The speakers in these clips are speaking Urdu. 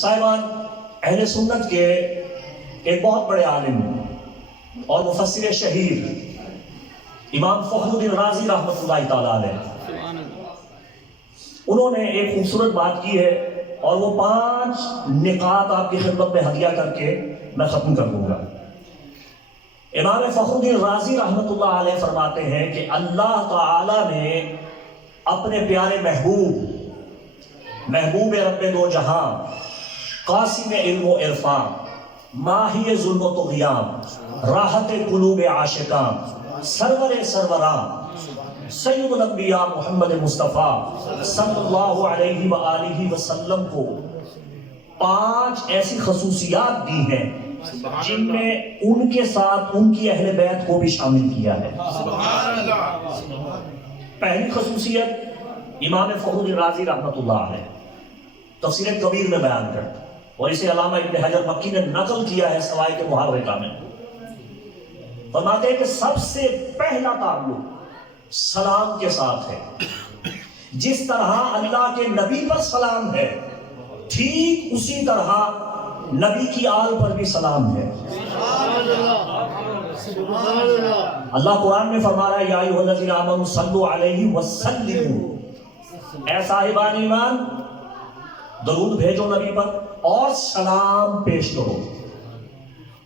صاحبان اہل سنت کے ایک بہت بڑے عالم اور مفسر شہیر امام فخر الدین رازی رحمۃ اللہ تعالیٰ علیہ، انہوں نے ایک خوبصورت بات کی ہے اور وہ 5 نکات آپ کی خدمت میں ہدیہ کر کے میں ختم کر دوں گا۔ امام فخر الدین رازی رحمۃ اللہ علیہ فرماتے ہیں کہ اللہ تعالیٰ نے اپنے پیارے محبوب رب دو جہاں، قاسم علم و عرفان، ماہی ظلم و طغیان، راحت قلوب عاشقان، سرور سروران، سید الانبیاء محمد مصطفیٰ صلی اللہ علیہ وآلہ وسلم کو 5 ایسی خصوصیات دی ہیں جن میں ان کے ساتھ ان کی اہل بیت کو بھی شامل کیا ہے۔ پہلی خصوصیت امام فخر الدین رازی رحمۃ اللہ علیہ تفسیر کبیر میں بیان کرتے، اور اسے علامہ ابن حجر مکی نے نقل کیا ہے سوائے کے محرکہ میں۔ فرماتے ہیں کہ سب سے پہلا تعلق سلام کے ساتھ ہے۔ جس طرح اللہ کے نبی پر سلام ہے، ٹھیک اسی طرح نبی کی آل پر بھی سلام ہے۔ اللہ قرآن میں فرما رہا ہے یا ایھا الذین آمنوا صلوا علیہ وسلموا، اے صاحبان ایمان درود بھیجو نبی پر اور سلام پیش کرو۔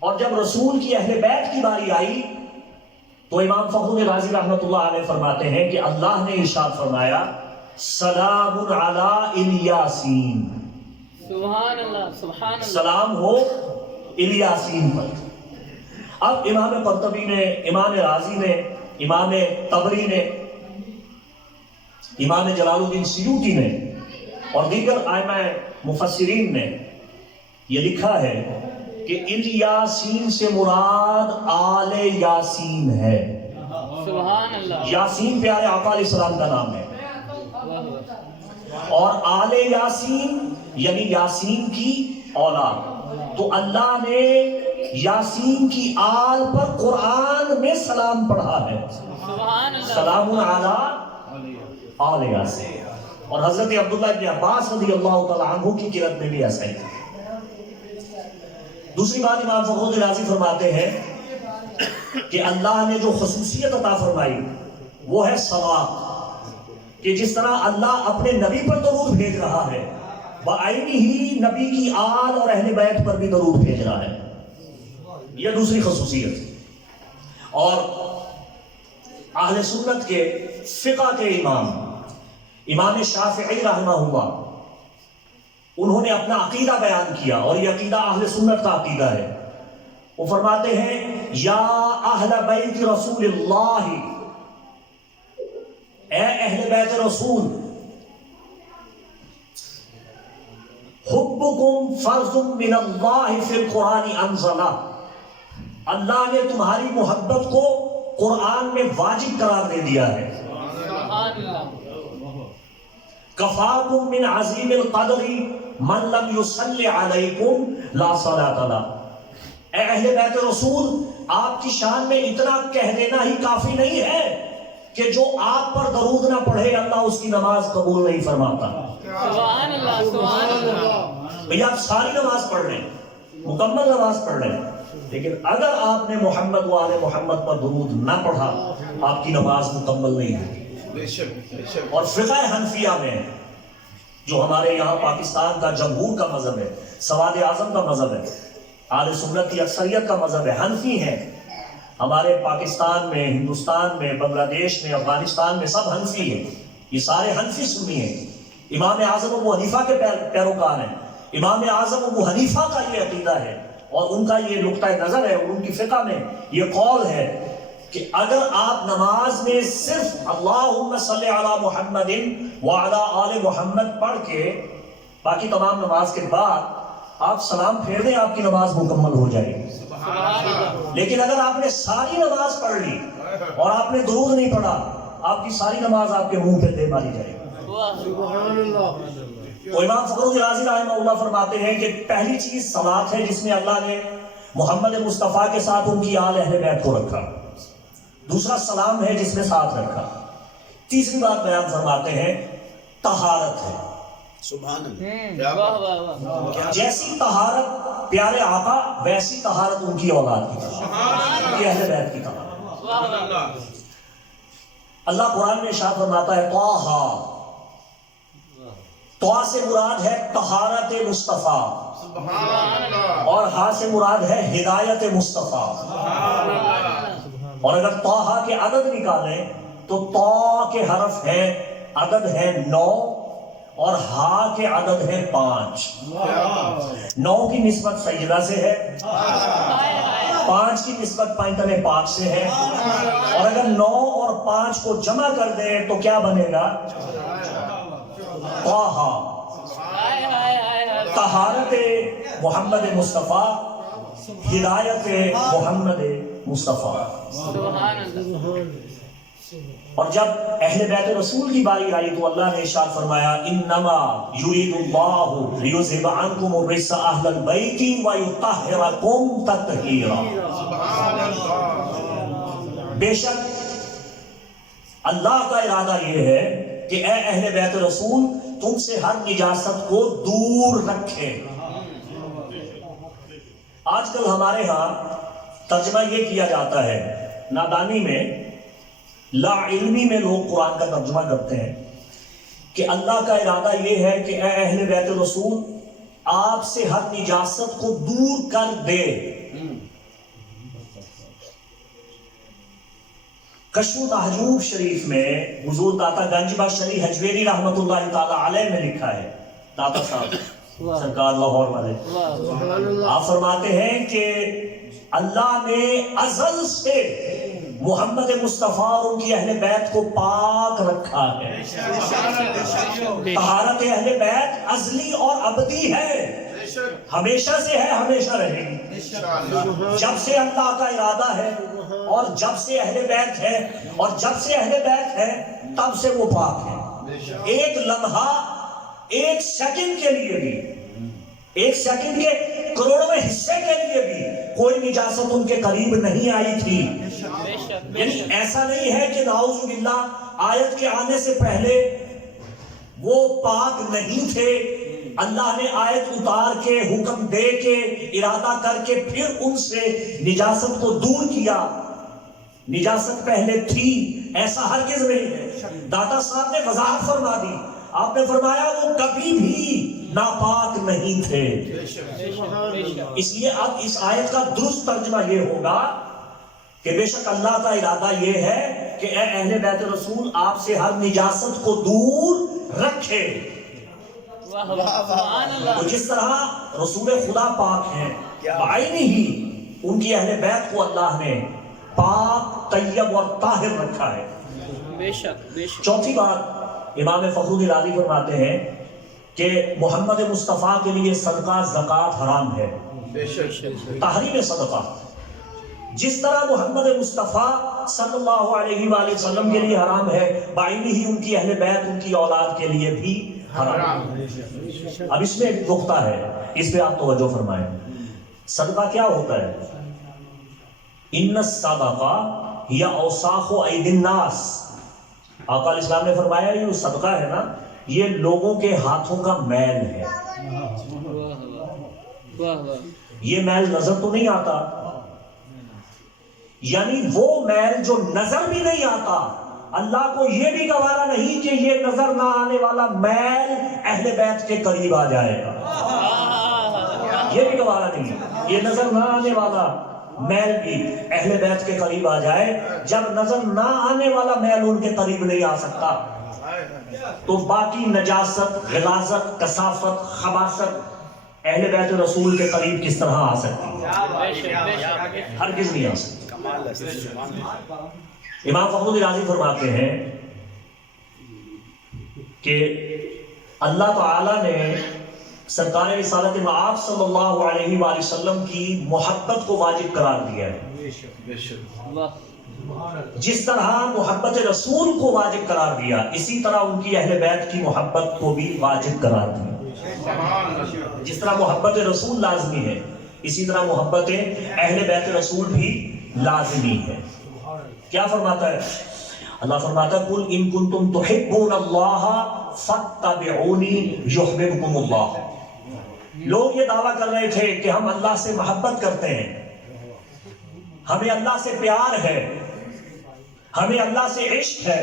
اور جب رسول کی اہل بیت کی باری آئی تو امام فخر الدین رازی رحمۃ اللہ علیہ فرماتے ہیں کہ اللہ نے ارشاد فرمایا سلام علی الیاسین، سبحان اللہ سبحان اللہ، سلام ہو الیاسین پر۔ اب امام قرطبی نے، امام رازی نے، امام طبری نے، امام جلال الدین سیوطی نے اور دیگر ائمہ مفسرین نے یہ لکھا ہے کہ الیاسین سے مراد آل یاسین ہے۔ سبحان اللہ، یاسین پیارے آقا علیہ السلام کا نام ہے، اور آل یاسین یعنی یاسین کی اولاد۔ تو اللہ نے یاسین کی آل پر قرآن میں سلام پڑھا ہے، سبحان اللہ، سلام علی آل یاسین۔ اور حضرت عبداللہ ابن عباس رضی اللہ تعالیٰ عنہ کی قرأت میں بھی ایسا ہی تھا۔ دوسری بات امام فخر الدین رازی فرماتے ہیں کہ اللہ نے جو خصوصیت عطا فرمائی وہ ہے ثواب، کہ جس طرح اللہ اپنے نبی پر درود بھیج رہا ہے بعینی ہی نبی کی آل اور اہل بیت پر بھی درود بھیج رہا ہے۔ یہ دوسری خصوصیت۔ اور اہل سنت کے فقہ کے امام شافعی رحمہ اللہ، انہوں نے اپنا عقیدہ بیان کیا اور یہ عقیدہ اہل سنت کا عقیدہ ہے۔ وہ فرماتے ہیں یا اہل بیت رسول اللہ، اے اہل بیت رسول، حبکم فرض من اللہ فی القرآن انزلہ، اللہ نے تمہاری محبت کو قرآن میں واجب قرار دے دیا ہے۔ سبحان اللہ، کفاکم من عظیم القدر من لم یصلی علیکم لا صلاۃ لہ، اے اہل بیت رسول آپ کی شان میں اتنا کہہ دینا ہی کافی نہیں ہے کہ جو آپ پر درود نہ پڑھے اللہ اس کی نماز قبول نہیں فرماتا۔ سبحان اللہ، سبحان اللہ، بھئی آپ ساری نماز پڑھ لیں، مکمل نماز پڑھ لیں، لیکن اگر آپ نے محمد و آل محمد پر درود نہ پڑھا آپ کی نماز مکمل نہیں ہوگی۔ اور فقہ حنفیہ میں جو ہمارے یہاں پاکستان کا جمہور کا مذہب ہے، سواد اعظم کا مذہب ہے، اہل سنت کی اکثریت کا مذہب ہے، حنفی ہیں۔ ہمارے پاکستان میں، ہندوستان میں، بنگلہ دیش میں، افغانستان میں سب حنفی ہیں، یہ سارے حنفی سنی ہیں۔ امام اعظم ابو حنیفہ کے پیروکار ہیں۔ امام اعظم ابو حنیفہ کا یہ عقیدہ ہے اور ان کا یہ نقطہ نظر ہے اور ان کی فقہ میں یہ قول ہے کہ اگر آپ نماز میں صرف اللہم صلی علی محمد وعلی آل محمد پڑھ کے باقی تمام نماز کے بعد آپ سلام پھیر دیں آپ کی نماز مکمل ہو جائے گی۔ سبحان اللہ، لیکن اگر آپ نے ساری نماز پڑھ لی اور آپ نے درود نہیں پڑھا آپ کی ساری نماز آپ کے منہ پہ دے ماری جائے گی۔ سبحان اللہ، تو امام فخر الدین رازی رحمہ اللہ فرماتے ہیں کہ پہلی چیز صلات ہے جس میں اللہ نے محمد مصطفیٰ کے ساتھ ان کی آل اہل بیت کو رکھا۔ دوسرا سلام ہے جس میں ساتھ رکھا۔ تیسری بات بیان فرماتے ہیں طہارت ہے، سبحان اللہ. واہ واہ واہ. جیسی طہارت پیارے آقا ویسی طہارت ان کی اولاد کی طرح، ان کی اہل بیت کی طرح. واہ واہ. اللہ قرآن میں ارشاد فرماتا ہے طٰہٰ، طٰ سے مراد ہے طہارت مصطفیٰ اور ہا سے مراد ہے ہدایت مصطفیٰ. اور اگر طٰہٰ کے عدد نکالیں تو طٰ کے حرف ہے عدد ہے 9 اور ہا کے عدد ہے 5. 9 کی نسبت سیدہ سے ہے، 5 کی نسبت پائنتن پاک سے ہے، اور اگر 9 اور 5 کو جمع کر دیں تو کیا بنے گا؟ طٰہٰ، طہارت محمد مصطفیٰ، ہدایت محمد مصطفیٰ. سبحان اللہ. اور جب اہل بیت رسول کی باری آئی تو اللہ نے ارشاد فرمایا انما یرید اللہ لیذھب عنکم الرجس اہل البیت ویطہرکم تطہیرا. بے شک اللہ کا ارادہ یہ ہے کہ اے اہل بیت رسول تم سے ہر نجاست کو دور رکھے. آج کل ہمارے ہاں ترجمہ یہ کیا جاتا ہے، نادانی میں، لا علمی میں لوگ قرآن کا ترجمہ کرتے ہیں کہ اللہ کا ارادہ یہ ہے کہ اے اہل بیت رسول آپ سے ہر نجاست کو دور کر دے. کشف محجوب شریف میں حضور داتا گنج بخش علی حجویری رحمۃ اللہ تعالی علیہ میں لکھا ہے، داتا صاحب سرکار لاہور والے، آپ فرماتے ہیں کہ اللہ نے ازل سے محمد مصطفیٰ اور ان کی اہل بیت کو پاک رکھا ہے. طہارت اہل بیت ازلی اور ابدی ہے، ہمیشہ سے ہے، ہمیشہ رہے گی. جب سے اللہ کا ارادہ ہے اور جب سے اہل بیت ہے اور جب سے اہل بیت ہے تب سے وہ پاک ہے. ایک لمحہ، ایک سیکنڈ کے لیے بھی، ایک سیکنڈ کے کروڑویں حصے کے لیے بھی کوئی نجاست ان کے قریب نہیں آئی تھی. یعنی ایسا نہیں ہے کہ نعوذ باللہ آیت کے آنے سے پہلے وہ پاک نہیں تھے. اللہ نے آیت اتار کے، حکم دے کے، ارادہ کر کے پھر ان سے نجاست کو دور کیا. نجاست پہلے تھی، ایسا ہرگز نہیں ہے. داتا صاحب نے وضاحت فرما دی، آپ نے فرمایا وہ کبھی بھی ناپاک نہیں تھے. اس لیے اب اس آیت کا درست ترجمہ یہ ہوگا کہ بے شک اللہ کا ارادہ یہ ہے کہ اے اہل بیت رسول آپ سے ہر نجاست کو دور رکھے. تو جس طرح رسول خدا پاک ہیں بعینی ہی ان کی اہل بیت کو اللہ نے پاک، طیب اور طاہر رکھا ہے. بے شک. چوتھی بات امام فخر رازی فرماتے ہیں کہ محمد مصطفیٰ کے لیے صدقہ زکوٰۃ حرام ہے. تحریم صدقہ جس طرح محمد مصطفیٰ صلی اللہ علیہ وآلہ وسلم کے لیے حرام ہے، بعینی ہی ان کی اہل بیت، ان کی اولاد کے لیے بھی حرام. اب اس میں ایک نقطہ ہے، اس پہ آپ توجہ فرمائیں. صدقہ کیا ہوتا ہے؟ ان الصدقہ ہی اوساخ ایدی الناس. آقا علیہ السلام نے فرمایا یہ جو صدقہ ہے نا، یہ لوگوں کے ہاتھوں کا میل ہے. یہ میل نظر تو نہیں آتا، یعنی وہ میل جو نظر بھی نہیں آتا، اللہ کو یہ بھی گوارا نہیں کہ یہ نظر نہ آنے والا میل اہل بیت کے قریب آ جائے گا. یہ بھی گوارا نہیں، یہ نظر نہ آنے والا میل بھی اہل بیت کے قریب آ جائے. جب نظر نہ آنے والا میل ان کے قریب نہیں آ سکتا تو باقی نجاست، غلاظت، کثافت، خباثت اہل بیت رسول کے قریب کس طرح آ سکتی؟ ہرگز نہیں آ سکتی. امام فخر رازی فرماتے ہیں کہ اللہ تعالی نے سرکار رسالت مآب صلی اللہ علیہ وآلہ وسلم کی محبت کو واجب قرار دیا ہے. جس طرح محبت رسول کو واجب قرار دیا، اسی طرح ان کی اہل بیت کی محبت کو بھی واجب قرار دیا. جس طرح محبت رسول لازمی ہے، اسی طرح محبت اہل بیت رسول بھی لازمی ہے. کیا فرماتا ہے اللہ فرماتا ہے قل ان کنتم تحبون اللہ فاتبعونی یحببکم اللہ. لوگ یہ دعویٰ کر رہے تھے کہ ہم اللہ سے محبت کرتے ہیں، ہمیں اللہ سے پیار ہے، ہمیں اللہ سے عشق ہے.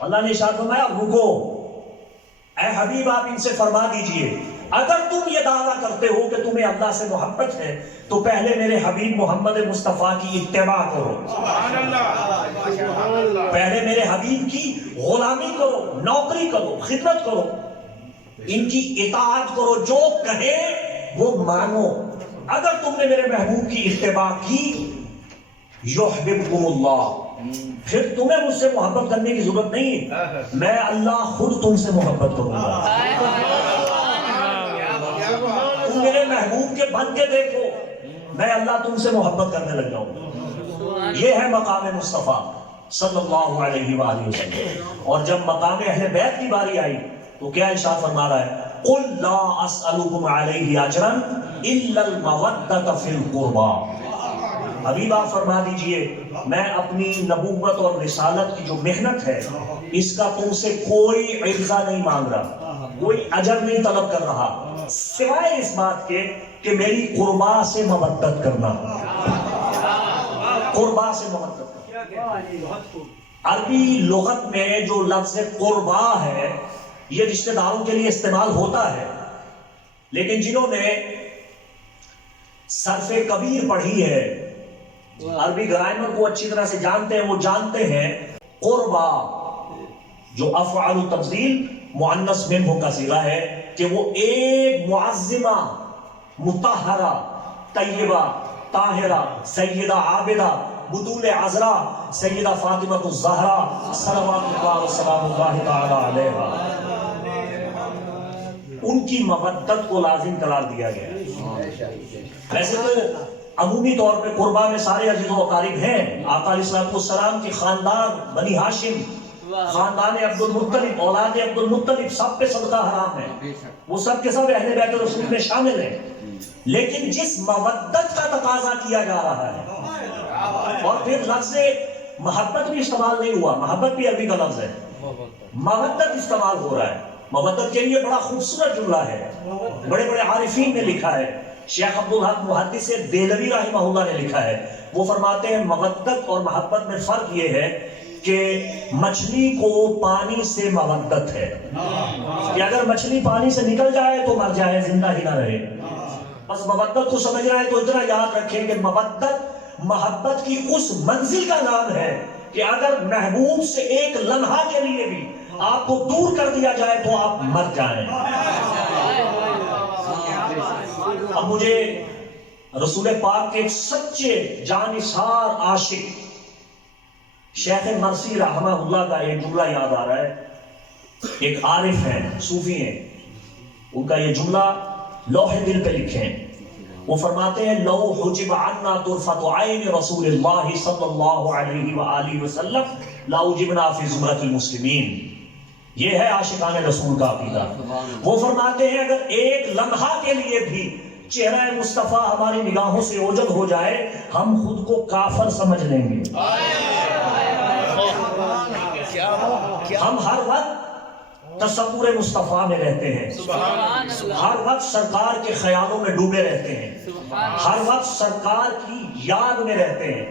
اللہ نے ارشاد فرمایا رکو، اے حبیب آپ ان سے فرما دیجئے اگر تم یہ دعویٰ کرتے ہو کہ تمہیں اللہ سے محبت ہے تو پہلے میرے حبیب محمد مصطفیٰ کی اتباع کرو، پہلے میرے حبیب کی غلامی کرو، نوکری کرو، خدمت کرو، ان کی اطاعت کرو، جو کہے وہ مانو. اگر تم نے میرے محبوب کی اتباع کی یحببکم اللہ، پھر تمہیں مجھ سے محبت کرنے کی ضرورت نہیں، میں اللہ خود تم سے محبت کروں گا. تم میرے محبوب کے بن کے دیکھو، میں اللہ تم سے محبت کرنے لگ جاؤں گا. یہ ہے مقام مصطفیٰ صلی اللہ علیہ وآلہ وسلم. اور جب مقام اہل بیت کی باری آئی تو کیا ارشاد فرما رہا ہے قل لا اسألکم علیہ اجرا الا المودۃ فی القربى. حبیب آپ فرما دیجئے میں اپنی نبوت اور رسالت کی جو محنت ہے اس کا تم سے کوئی عرضہ نہیں مانگ رہا، کوئی اجر نہیں طلب کر رہا، سوائے اس بات کے کہ میری قربا سے مودت کرنا. قربا سے مودت کرنا. عربی لغت میں جو لفظ قربا ہے یہ رشتہ داروں کے لیے استعمال ہوتا ہے، لیکن جنہوں نے صرف کبیر پڑھی ہے، عربی گرامر کو اچھی طرح سے جانتے ہیں، وہ جانتے ہیں قربا جو افعال تفضیل مؤنث منہ کا صیغہ ہے کہ وہ ایک معظمہ، مطہرہ، طیبہ، طاہرہ، سیدہ عابدہ، بطول عذرا سیدہ فاطمہ الزہرا صلوات اللہ وسلام اللہ تعالی علیہا، ان کی مودت کو لازم قرار دیا گیا. ویسے تو عمومی طور پہ قربا میں سارے عزیز و اقارب ہیں. آقا علیہ السلام کی خاندان بنی ہاشم، خاندان عبد المطلب، اولاد عبد المطلب، سب پہ صدقہ حرام ہے، وہ سب کے سب اہل بیت رسول میں شامل ہیں. لیکن جس مودت کا تقاضا کیا جا رہا ہے، اور پھر لفظ محبت بھی استعمال نہیں ہوا، محبت بھی عربی کا لفظ ہے، مودت استعمال ہو رہا ہے. مودت کے لیے بڑا خوبصورت جملہ ہے، بڑے بڑے عارفین نے لکھا ہے. شیخ عبدالحق محدث دہلوی رحمہ اللہ نے لکھا ہے، وہ فرماتے ہیں مودت اور محبت میں فرق یہ ہے کہ مچھلی کو پانی سے مودت ہے کہ اگر مچھلی پانی سے نکل جائے تو مر جائے، زندہ ہی نہ رہے. بس مودت کو سمجھ رہے ہیں تو اتنا یاد رکھیں کہ مودت محبت کی اس منزل کا نام ہے کہ اگر محبوب سے ایک لمحہ کے لیے بھی آپ کو دور کر دیا جائے تو آپ مر جائیں. اب مجھے رسول پاک کے ایک سچے جانثار عاشق شیخ مرسی رحمہ اللہ کا ایک جملہ یاد آ رہا ہے. ایک عارف ہیں، صوفی ہیں، ان کا یہ جملہ لوح دل پہ لکھے ہیں. وہ فرماتے ہیں لو حجب عنا طرفت عین رسول اللہ صلی اللہ علیہ وآلہ وسلم لاوجبنا فی زمرۃ المسلمین. یہ ہے عاشقان رسول کا عقیدہ. وہ فرماتے ہیں اگر ایک لمحہ کے لیے بھی چہرہ مصطفیٰ ہماری نگاہوں سے اوجھل ہو جائے ہم خود کو کافر سمجھ لیں گے. ہم ہر وقت تصور مصطفیٰ میں رہتے ہیں، ہر وقت سرکار کے خیالوں میں ڈوبے رہتے ہیں، ہر وقت سرکار کی یاد میں رہتے ہیں،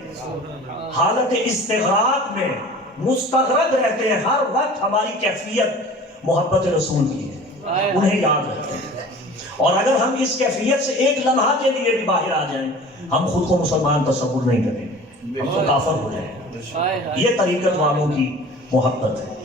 حالت استغراق میں مستغرق رہتے ہیں. ہر وقت ہماری کیفیت محبت رسول کی ہے، انہیں یاد رکھتے ہیں. اور اگر ہم اس کیفیت سے ایک لمحہ کے لیے بھی باہر آ جائیں ہم خود کو مسلمان تصور نہیں کریں گے، ہم تو کافر ہو جائیں. یہ طریقت والوں کی محبت ہے.